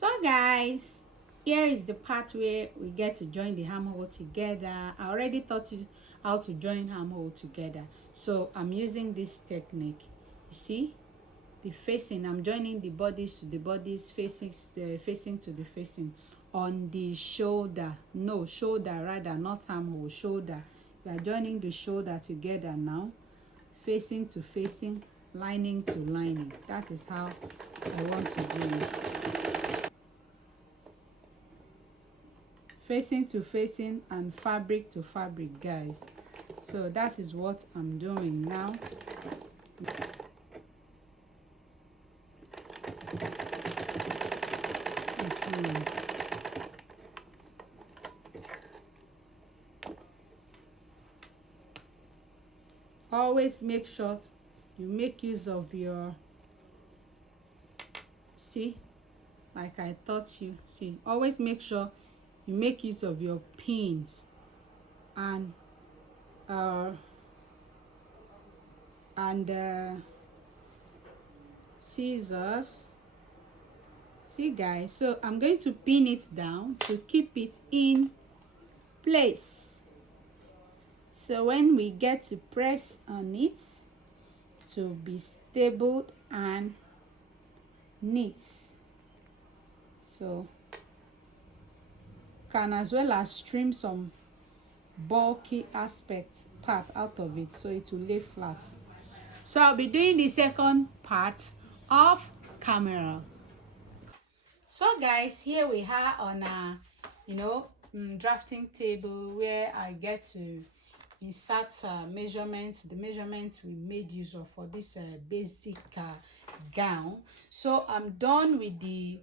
So guys, here is the part where we get to join the armhole together. I already taught you how to join armhole together, so I'm using this technique. You see the facing, I'm joining the bodies to the bodies, facing to the facing on the shoulder. No, shoulder rather, not armhole, shoulder. We are joining the shoulder together now, facing to facing, lining to lining. That is how I want to do it. Facing to facing and fabric to fabric, guys. So that is what I'm doing now. Always make sure you make use of your, see, like I taught you, see, always make sure you make use of your pins and scissors. See guys, so I'm going to pin it down to keep it in place, so when we get to press on it to be stable and neat. So can as well as trim some bulky aspects part out of it so it will lay flat. So I'll be doing the second part of camera. So guys, here we are on a drafting table where I get to insert measurements, the measurements we made use of for this basic gown. So I'm done with the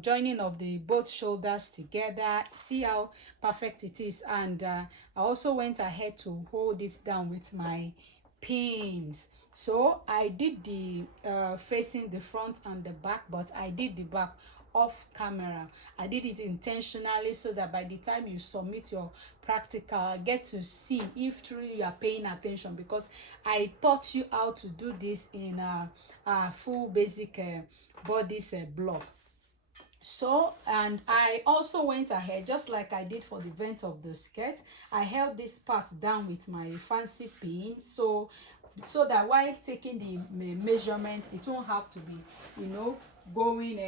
joining of the both shoulders together. See how perfect it is, and I also went ahead to hold it down with my pins. So I did the facing the front and the back, but I did the back off camera. I did it intentionally so that by the time you submit your practical, I get to see if truly you are paying attention, because I taught you how to do this in a full basic bodice blog. So, and I also went ahead, just like I did for the vent of the skirt, I held this part down with my fancy pin, so that while taking the measurement, it won't have to be going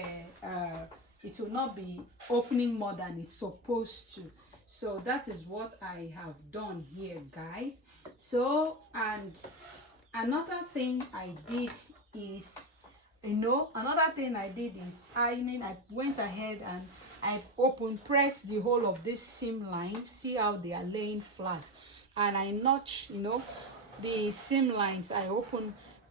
it will not be opening more than it's supposed to. So that is what I have done here, guys. So, and another thing I did is ironing. I went ahead and I pressed the whole of this seam line. See how they are laying flat, and I notch the seam lines. I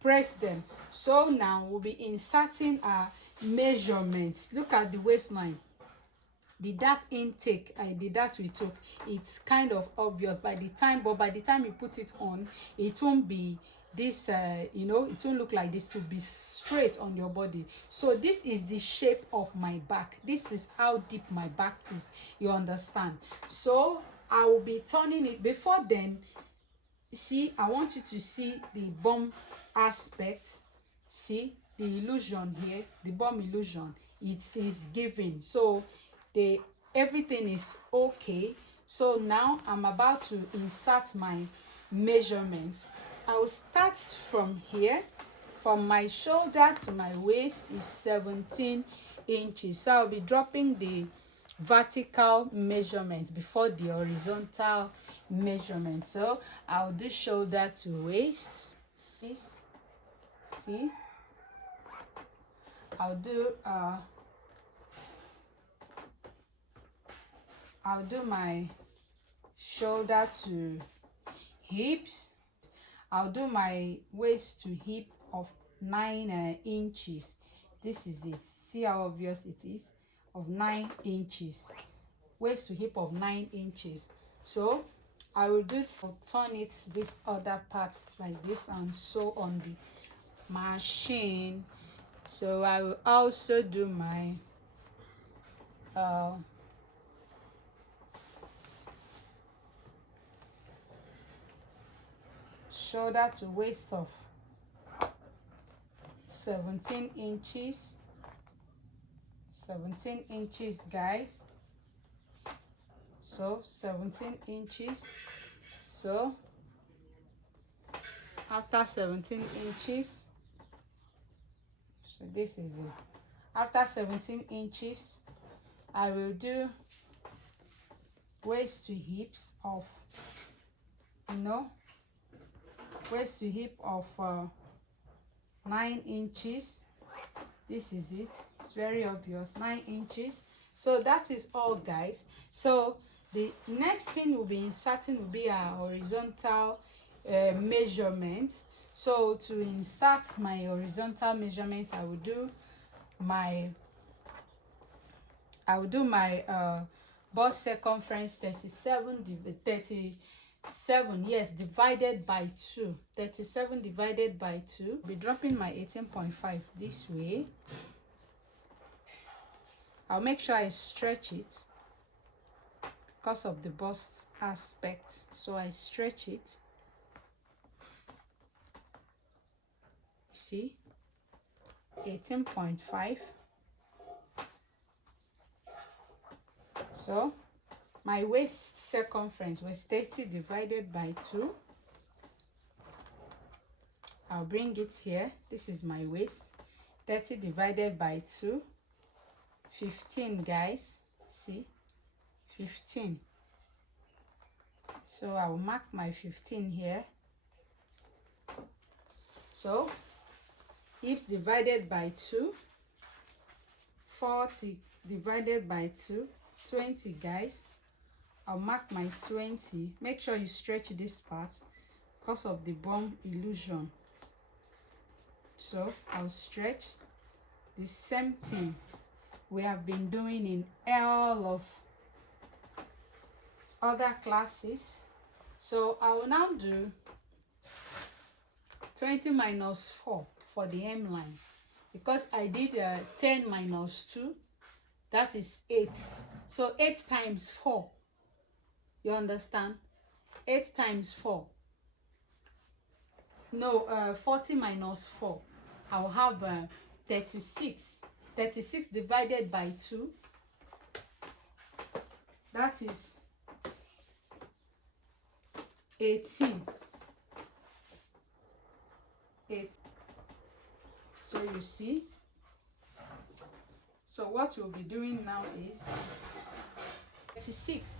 press them. So now we'll be inserting our measurements. Look at the waistline, the dart intake, the dart we took. It's kind of obvious by the time you put it on, it won't be this it won't look like this, to be straight on your body. So this is the shape of my back. This is how deep my back is, you understand? So I will be turning it. Before then, see, I want you to see the bum aspect. See the illusion here, the bum illusion, it is given. So everything is okay. So now I'm about to insert my measurements. I will start from here. From my shoulder to my waist is 17 inches. So I'll be dropping the vertical measurement before the horizontal measurement. So I'll do shoulder to waist. This, see, I'll do my shoulder to hips. I'll do my waist to hip of 9 inches. This is it. See how obvious it is, of 9 inches. Waist to hip of 9 inches. So I will turn it this other part like this and sew on the machine. So I will also do my shoulder to waist of 17 inches, 17 inches, guys. So 17 inches. So after 17 inches, so this is it. After 17 inches, I will do waist to hips of, waist to hip of 9 inches. This is it. It's very obvious. 9 inches. So that is all, guys. So the next thing we'll be inserting will be our horizontal measurement. So to insert my horizontal measurement, I will do my bust circumference 37 yes, divided by 2. 37 divided by 2. Be dropping my 18.5 this way. I'll make sure I stretch it because of the bust aspect. So I stretch it. See, 18.5. So my waist circumference was 30 divided by 2. I'll bring it here. This is my waist. 30 divided by 2. 15, guys. See, 15. So I will mark my 15 here. So hips divided by 2. 40 divided by 2. 20, guys. I'll mark my 20. Make sure you stretch this part because of the bum illusion. So I'll stretch. The same thing we have been doing in all of other classes. So I will now do 20 minus 4 for the hemline, because I did 10 minus 2, that is 8. So 8 times 4, you understand? 8 times 4. No, 40 minus 4. I will have 36. 36 divided by 2. That is 18. 8. So you see. So what we'll be doing now is 36.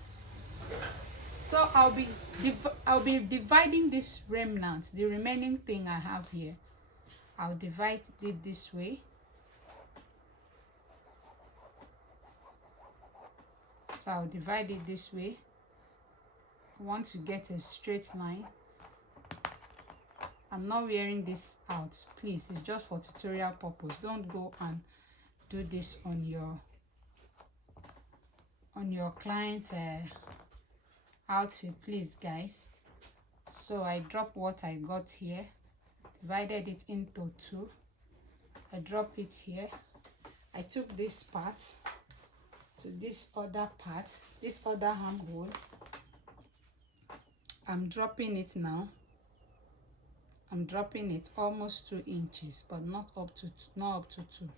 So I'll be dividing this remnant, the remaining thing I have here. I'll divide it this way. So I'll divide it this way. I want to get a straight line. I'm not wearing this out, please. It's just for tutorial purpose. Don't go and do this on your client outfit, please, guys. So I drop what I got here, divided it into 2. I drop it here. I took this part to this other part, this other armhole. I'm dropping it now. I'm dropping it almost 2 inches, but not up to 2.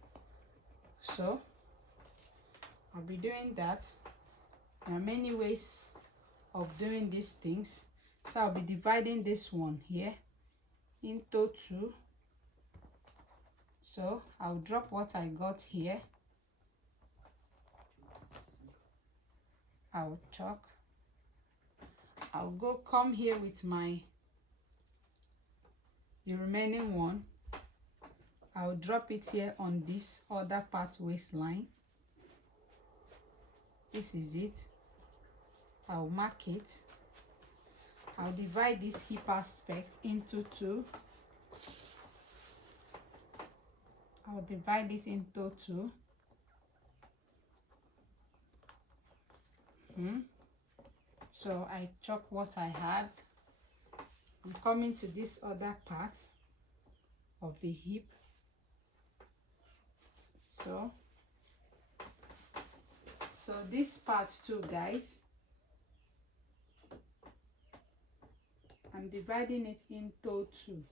So I'll be doing that. There are many ways of doing these things. So I'll be dividing this one here into 2. So I'll drop what I got here. I'll chalk. I'll come here with the remaining one. I'll drop it here on this other part waistline. This is it. I'll mark it. I'll divide this hip aspect into 2. I'll divide it into 2. So I chop what I had. I'm coming to this other part of the hip. So this part too, guys, I'm dividing it into 2.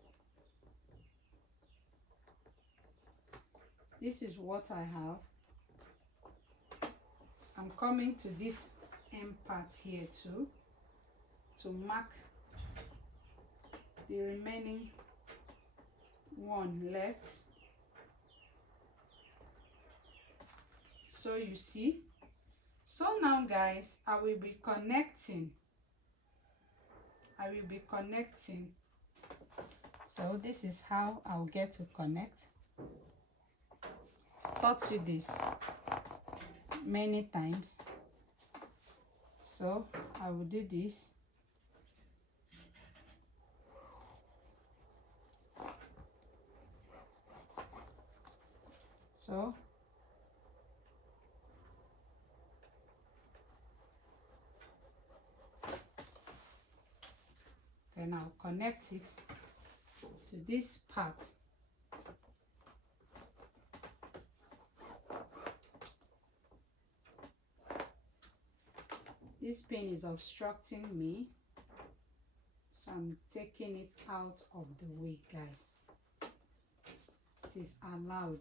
This is what I have. I'm coming to this end part here too to mark the remaining one left. So you see, so now guys, I will be connecting. So this is how I'll get to connect. Taught you this many times, so I will do this. So then I'll connect it to this part. This pin is obstructing me, so I'm taking it out of the way, guys. It is allowed.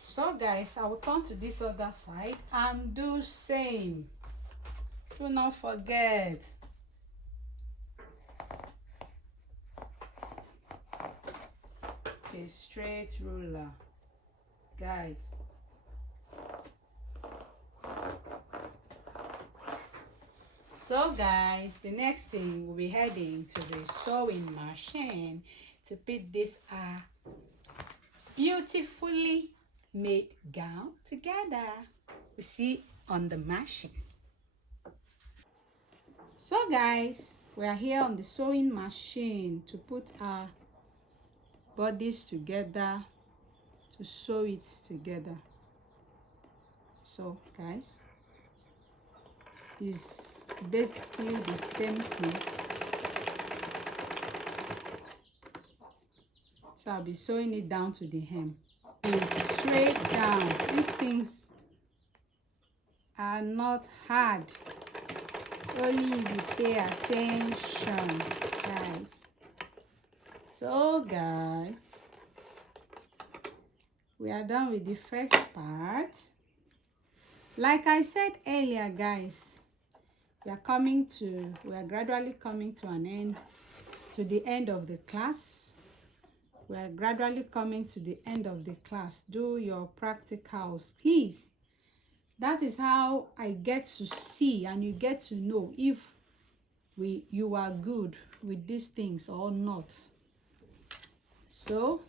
So guys, I will turn to this other side and do same. Do not forget. A straight ruler, guys. So guys, the next thing we'll be heading to the sewing machine to put this beautifully made gown together. We see on the machine. So guys, we are here on the sewing machine to put our bodies together, to sew it together. So guys, it's basically the same thing. So I'll be sewing it down to the hem. Straight down. These things are not hard, only if you pay attention, guys. So guys, we are done with the first part. Like I said earlier, guys, we are gradually coming to an end, to the end of the class. We are gradually coming to the end of the class. Do your practicals, please. That is how I get to see and you get to know if you are good with these things or not. So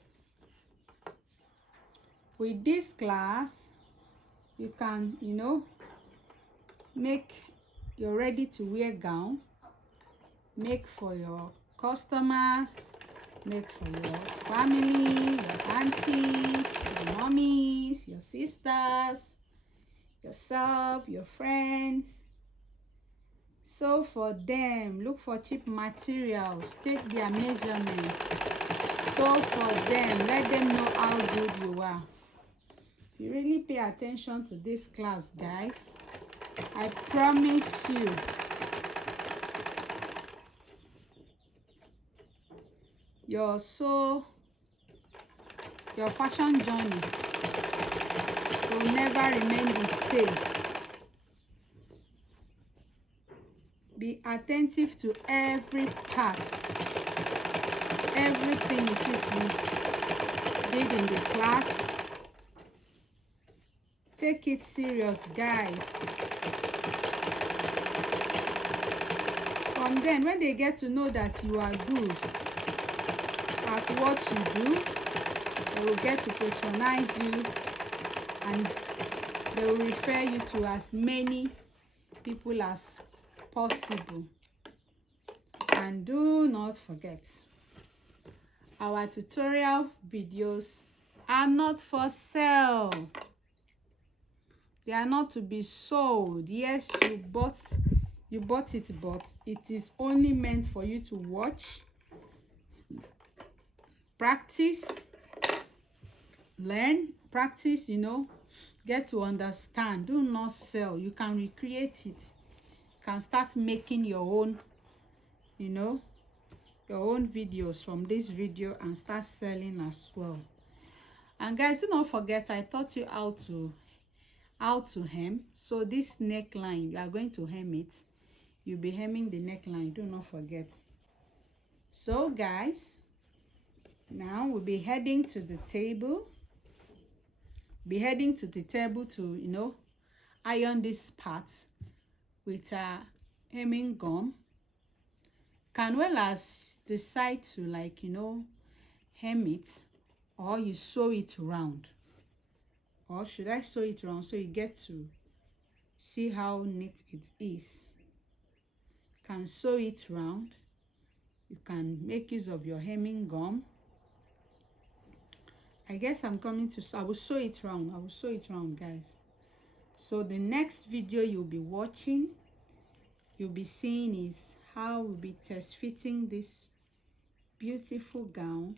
with this class, you can, make your ready to wear gown, make for your customers, make for your family, your aunties, your mommies, your sisters, yourself, your friends. So for them, look for cheap materials, take their measurements. So for them, let them know how good you are. If you really pay attention to this class, guys, I promise you, your fashion journey will never remain the same. Be attentive to every part, everything it is we did in the class. Take it serious, guys. From then, when they get to know that you are good at what you do, they will get to patronize you and they will refer you to as many people as possible. And do not forget, our tutorial videos are not for sale. They are not to be sold. Yes, you bought it, but it is only meant for you to watch, practice, learn, practice, get to understand. Do not sell. You can recreate it. You can start making your own, you know, your own videos from this video and start selling as well. And guys, do not forget, I taught you how to hem. So this neckline, you are going to hem it. You'll be hemming the neckline. Do not forget. So guys, now we'll be heading to the table. Be heading to the table to, you know, iron this part with a hemming gum. Can well as decide to, like, you know, hem it, or you sew it round. Or should I sew it round so you get to see how neat it is? You can sew it round. You can make use of your hemming gum. I guess I will sew it round. I will sew it round, guys. So the next video you'll be watching, you'll be seeing is how we'll be test fitting this beautiful gown.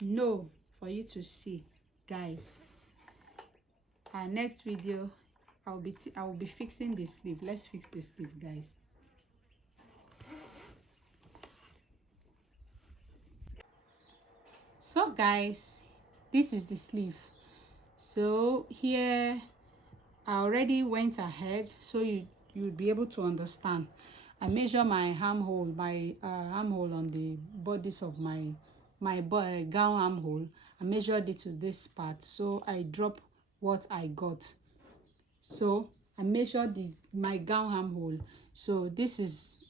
No, for you to see, guys. Our next video, I will be fixing the sleeve. Let's fix the sleeve, guys. So guys, this is the sleeve. So here I already went ahead so you'll be able to understand. I measure my armhole, armhole on the bodies of my gown armhole. I measured it to this part, so I drop what I got. So I measured my gown armhole. So this is,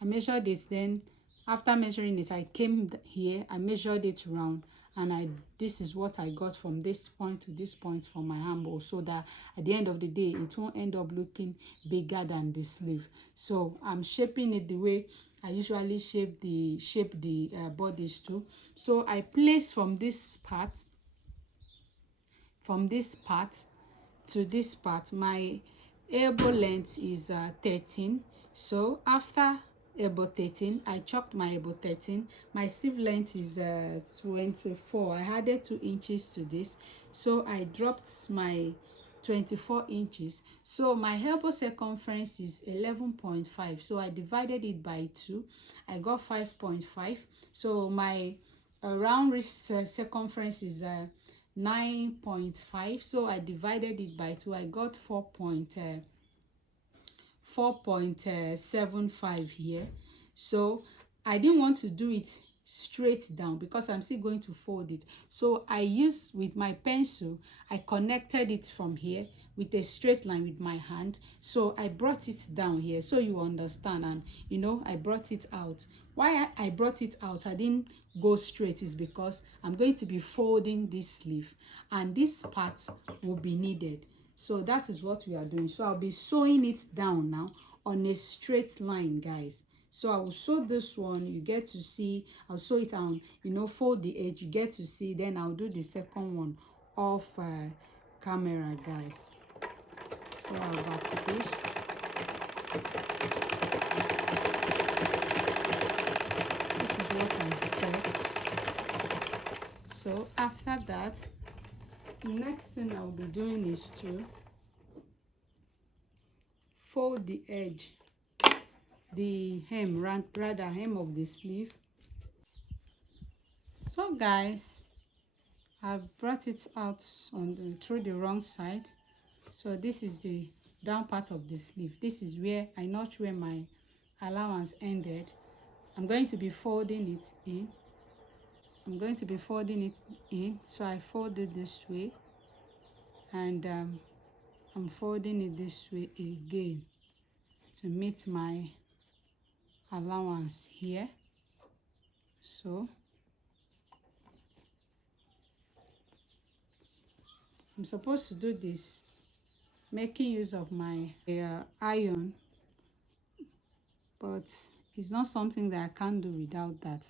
I measured it. Then after measuring it, I came here, I measured it round, and this is what I got from this point to this point for my armhole, so that at the end of the day it won't end up looking bigger than the sleeve. So I'm shaping it the way I usually shape the bodies too. So I place from this part to this part, my elbow length is 13. So after elbow 13, I chalked my elbow 13. My sleeve length is 24. I added 2 inches to this, so I dropped my 24 inches. So my elbow circumference is 11.5. So I divided it by 2. I got 5.5. So my round wrist circumference is 9.5. So I divided it by 2. I got 4.75 here. So I didn't want to do it straight down because I'm still going to fold it. So I used, with my pencil, I connected it from here with a straight line with my hand. So I brought it down here so you understand, and you know, I brought it out. Why I brought it out, I didn't go straight, is because I'm going to be folding this sleeve and this part will be needed. So that is what we are doing. So I'll be sewing it down now on a straight line, guys. So I will sew this one, you get to see. I'll sew it on, you know, fold the edge, you get to see. Then I'll do the second one off camera, guys. So I'll backstitch. This is what I said. So after that, the next thing I'll be doing is to fold the edge, the hem, rather hem of the sleeve. So guys, I've brought it out through the wrong side. So this is the down part of the sleeve. This is where I notch where my allowance ended. I'm going to be folding it in. So I fold it this way, and I'm folding it this way again to meet my allowance here. So I'm supposed to do this making use of my iron, but it's not something that I can't do without that.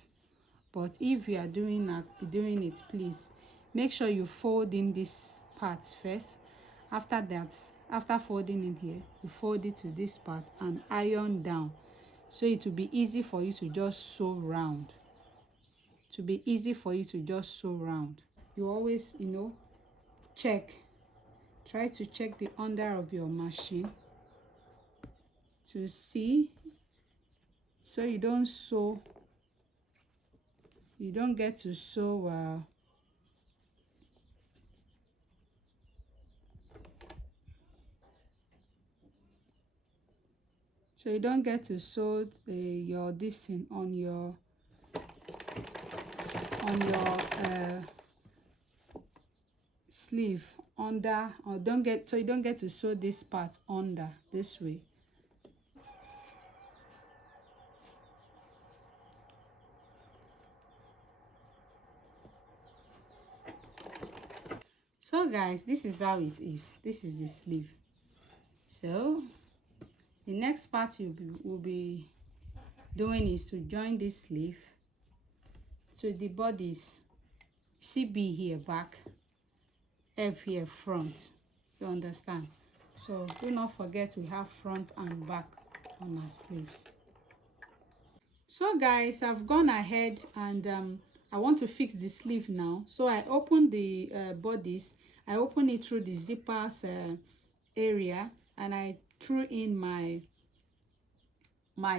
But if you are doing it, please make sure you fold in this part first. After that, after folding in here, you fold it to this part and iron down, so it will be easy for you to just sew round. You always, you know, check try to check the under of your machine to see, so you don't sew, you don't get to sew so you don't get to sew your this thing on your sleeve under, or don't get, so you don't get to sew this part under this way. So guys, this is how it is. This is the sleeve. So the next part you will be doing is to join this sleeve to the bodies. See B here back, F here front. You understand? So do not forget we have front and back on our sleeves. So guys, I've gone ahead and I want to fix the sleeve now. So I open the bodies. I open it through the zippers area, and I threw in my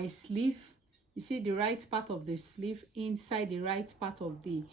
sleeve. You see the right part of the sleeve inside the right part of the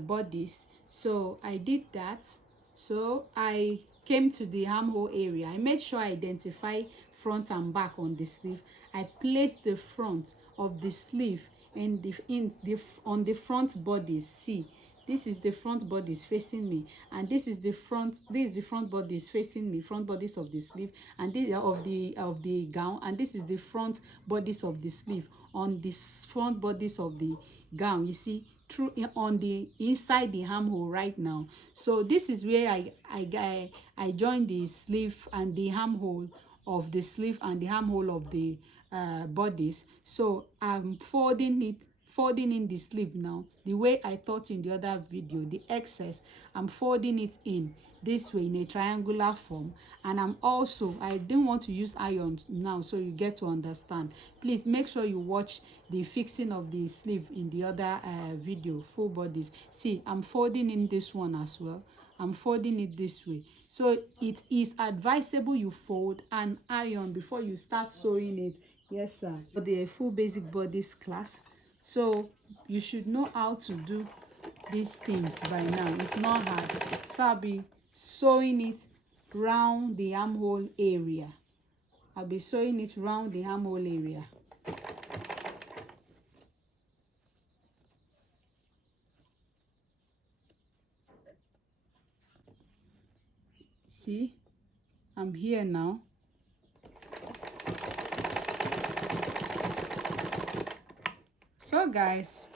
bodies. So I did that. So I came to the armhole area. I made sure I identify front and back on the sleeve. I placed the front of the sleeve on the front bodies. See, this is the front bodies facing me, and this is the front bodies facing me, front bodies of the sleeve, and this of the gown, and this is the front bodies of the sleeve on the front bodies of the gown. You see, through on the inside the armhole right now. So this is where I join the sleeve and the armhole of the sleeve and the armhole of the bodies. So I'm folding in the sleeve now the way I taught in the other video. The excess, I'm folding it in this way in a triangular form, and I didn't want to use iron now, so you get to understand. Please make sure you watch the fixing of the sleeve in the other video, full bodies. See, I'm folding in this one as well. I'm folding it this way. So it is advisable you fold and iron before you start sewing it. Yes sir, for the full basic bodies class. So you should know how to do these things by now. It's not hard. So I'll be sewing it round the armhole area. I'll be sewing it round the armhole area. See, I'm here now. So guys,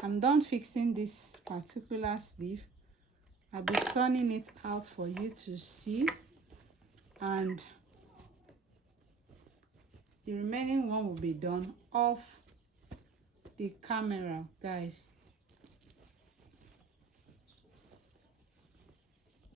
I'm done fixing this particular sleeve. I'll be turning it out for you to see, and the remaining one will be done off the camera, guys.